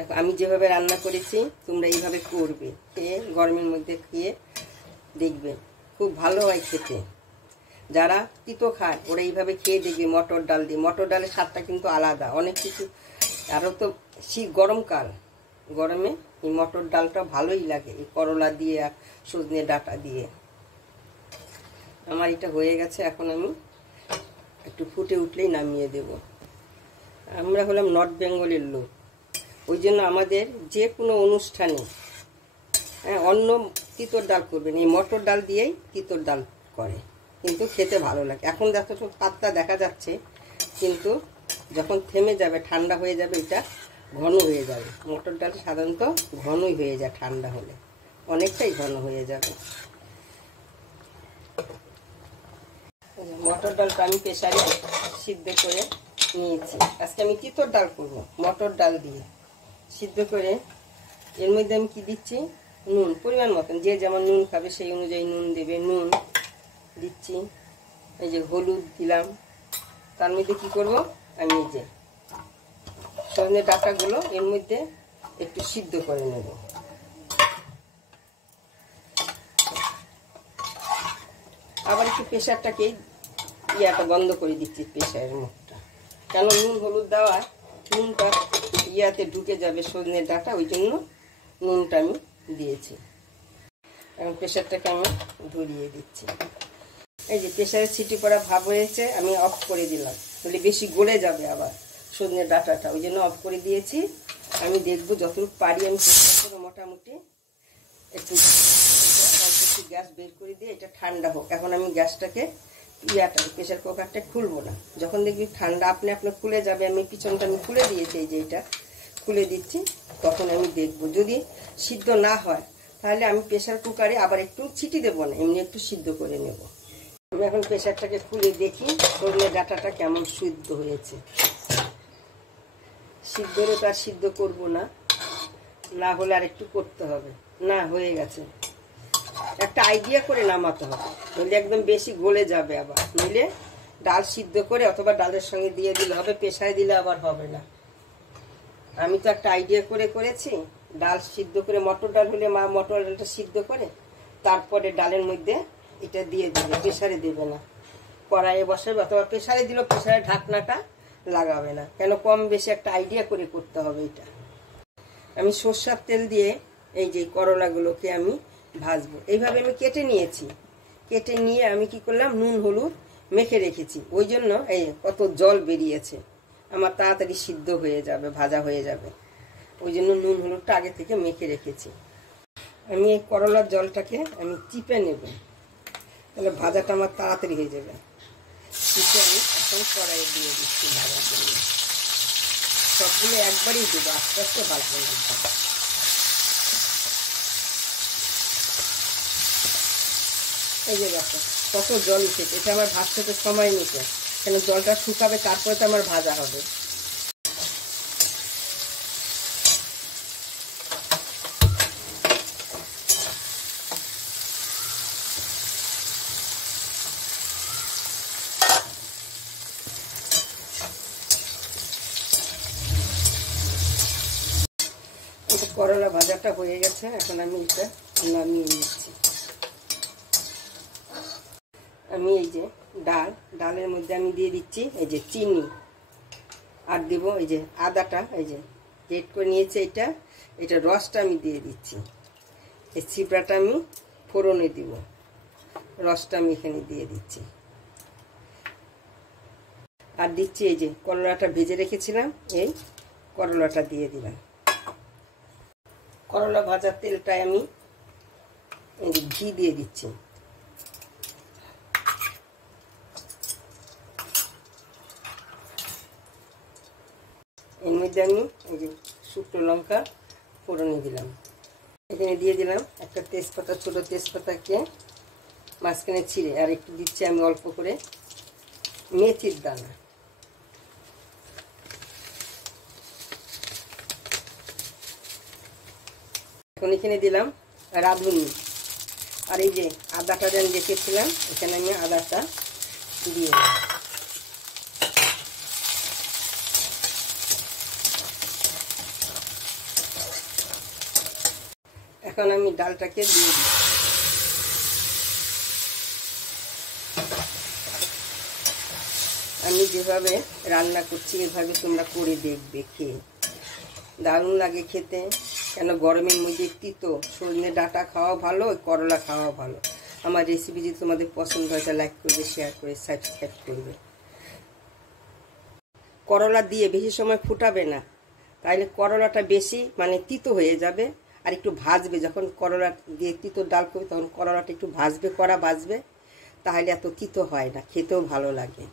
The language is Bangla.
দেখো আমি যেভাবে রান্না করেছি তোমরা এইভাবে করবে, খেয়ে গরমের মধ্যে খেয়ে দেখবে খুব ভালো হয় খেতে। যারা তিতো খায় ওরা এইভাবে খেয়ে দেখবে মটর ডাল দিয়ে। মটর ডালের স্বাদটা কিন্তু আলাদা, অনেক কিছু। আরও তো শীত গরমকাল, গরমে এই মটর ডালটা ভালোই লাগে, এই করলা দিয়ে আর সজনে ডাঁটা দিয়ে। আমার এটা হয়ে গেছে, এখন আমি একটু ফুটে উঠলেই নামিয়ে দেব। আমরা হলাম নর্থ বেঙ্গলের লোক, ওই জন্য আমাদের যে কোনো অনুষ্ঠানে অন্য তিতর ডাল করবেন, এই মটর ডাল দিয়েই তিতর ডাল করে, কিন্তু খেতে ভালো লাগে। এখন যতটুকু পাতলা দেখা যাচ্ছে, কিন্তু যখন থেমে যাবে ঠান্ডা হয়ে যাবে এটা ঘন হয়ে যাবে। মটর ডাল সাধারণত ঘনই হয়ে যায়, ঠান্ডা হলে অনেকটাই ঘন হয়ে যাবে। মটর ডালটা আমি প্রেসারে সিদ্ধ করে নিয়েছি। আজকে আমি তিতর ডাল করব মটর ডাল দিয়ে সিদ্ধ করে। এর মধ্যে আমি কি দিচ্ছি, নুন পরিমাণ মতন, যে যেমন নুন খাবে সেই অনুযায়ী নুন দেবে। নুন দিচ্ছি, এই যে হলুদ দিলাম। তার মধ্যে কি করব, আমি এই যে সজনে ডাঁটাগুলো এর মধ্যে একটু সিদ্ধ করে নেব। আবার একটু প্রেসারটাকে ইয়াটা বন্ধ করে দিচ্ছি, প্রেসারের মুখটা, কেন নুন হলুদ দেওয়া, নুনটা ইয়াতে ঢুকে যাবে সজনে ডাঁটা, ওই জন্য নুনটা আমি দিয়েছি। এখন প্রেসারটাকে আমি ধরিয়ে দিচ্ছি। এই যে প্রেসারের সিটি পড়া ভাব হয়েছে, আমি অফ করে দিলাম, তাহলে বেশি গলে যাবে আবার সজনে ডাঁটাটা, ওই জন্য অফ করে দিয়েছি। আমি দেখবো যতটুকু পারি আমি চেষ্টা করে মোটামুটি একটু গ্যাস বের করে দিয়ে এটা ঠান্ডা হোক। এখন আমি গ্যাসটাকে প্রেসার কুকারটা খুলবো না, যখন দেখবি ঠান্ডা আপনি খুলে যাবে, আমি পিছনটা আমি খুলে দিয়েছি, এই যে এটা খুলে দিচ্ছি, তখন আমি দেখবো। যদি সিদ্ধ না হয় তাহলে আমি প্রেসার কুকারে আবার একটু ছিটি দেবো না, এমনি একটু সিদ্ধ করে নেব। আমি এখন প্রেসারটাকে খুলে দেখি সজনে ডাঁটাটা কেমন সিদ্ধ হয়েছে। সিদ্ধ হলে তো আর সিদ্ধ করবো না, না হলে আর একটু করতে হবে। না, হয়ে গেছে। একটা আইডিয়া করে নামাতে হবে, নইলে একদম বেশি গলে যাবে। আবার নইলে ডাল সিদ্ধ করে অথবা ডালের সঙ্গে দিয়ে দিলে হবে, প্রেসারে দিলে আবার হবে না। আমি তো একটা আইডিয়া করে করেছি, ডাল সিদ্ধ করে, মটর ডাল হলে মা মটর ডালটা সিদ্ধ করে তারপরে ডালের মধ্যে এটা দিয়ে দেবে, প্রেসারে দেবে না, কড়াইয়ে বসাবে অথবা প্রেসারে দিলেও প্রেসারের ঢাকনাটা লাগাবে না, কেন কম বেশি একটা আইডিয়া করে করতে হবে এটা। আমি সরষের তেল দিয়ে এই যে করলাগুলোকে আমি ভাজবো। এইভাবে আমি কেটে নিয়েছি, কেটে নিয়ে আমি কি করলাম, নুন হলুদ মেখে রেখেছি, ওই জন্য এই কত জল বেরিয়েছে, আমার তাড়াতাড়ি সিদ্ধ হয়ে যাবে, ভাজা হয়ে যাবে, ওই জন্য নুন হলুদটা আগে থেকে মেখে রেখেছি। আমি এই করলার জলটাকে আমি চিপে নেব, তাহলে ভাজাটা আমার তাড়াতাড়ি হয়ে যাবে। চিপে আমি এখন কড়াইয়ে দিয়ে দিচ্ছি ভাজার জন্য। সবগুলো একবারই দেবো, আস্তে আস্তে ভাজবো না। এই যে দেখো কত জল উঠেছে, এটা আমার ভাজতে তো সময় নিতে, কেন জলটা শুকাবে, তারপরে তো আমার ভাজা হবে। করলা ভাজাটা হয়ে গেছে, এখন আমি এটা নামিয়ে নিচ্ছি। আমি এই যে ডালের মধ্যে আমি দিয়ে দিচ্ছি এই যে চিনি, আর দেব এই যে আদাটা, এই যে গ্রেট করে নিয়েছে এটা রসটা আমি দিয়ে দিচ্ছি। এই চিপড়াটা আমি ফোড়নে দিব, রসটা আমি এখানে দিয়ে দিচ্ছি। আর দিচ্ছি এই যে করলাটা ভেজে রেখেছিলাম, এই করলাটা দিয়ে দিলাম। করলা ভাজার তেলটায় আমি এই যে ঘি দিয়ে দিচ্ছি। এর মধ্যে আমি এই যে শুকনো লঙ্কা ফোড়নে দিলাম, এখানে দিয়ে দিলাম একটা তেজপাতা, ছোটো তেজপাতাকে মাঝখানে ছিঁড়ে, আর একটু দিচ্ছি আমি অল্প করে মেথির দানা। এখন এখানে দিলাম রাঁধুনি, আর এই যে আদাটা যেন রেখেছিলাম এখানে আমি আদাটা দিয়ে দিলাম। এখন আমি ডালটাকে দিয়ে দিই। আমি যেভাবে রান্না করছি এভাবে তোমরা করে দেখবে, খেয়ে দারুণ লাগে খেতে। কেন গরমের মধ্যে তিতো, সজনে ডাঁটা খাওয়া ভালো, করলা খাওয়া ভালো। আমার রেসিপি যদি তোমাদের পছন্দ হয় তাহলে লাইক করবে, শেয়ার করে সাবস্ক্রাইব করবে। করলা দিয়ে বেশি সময় ফুটাবে না, তাইলে করলাটা বেশি মানে তিতো হয়ে যাবে। আর একটু ভাজবে, যখন করলা দিয়ে তিতো ডাল করবে তখন করলাটা একটু ভাজবে, কড়া ভাজবে, তাহলে এত তিতো হয় না, খেতেও ভালো লাগে।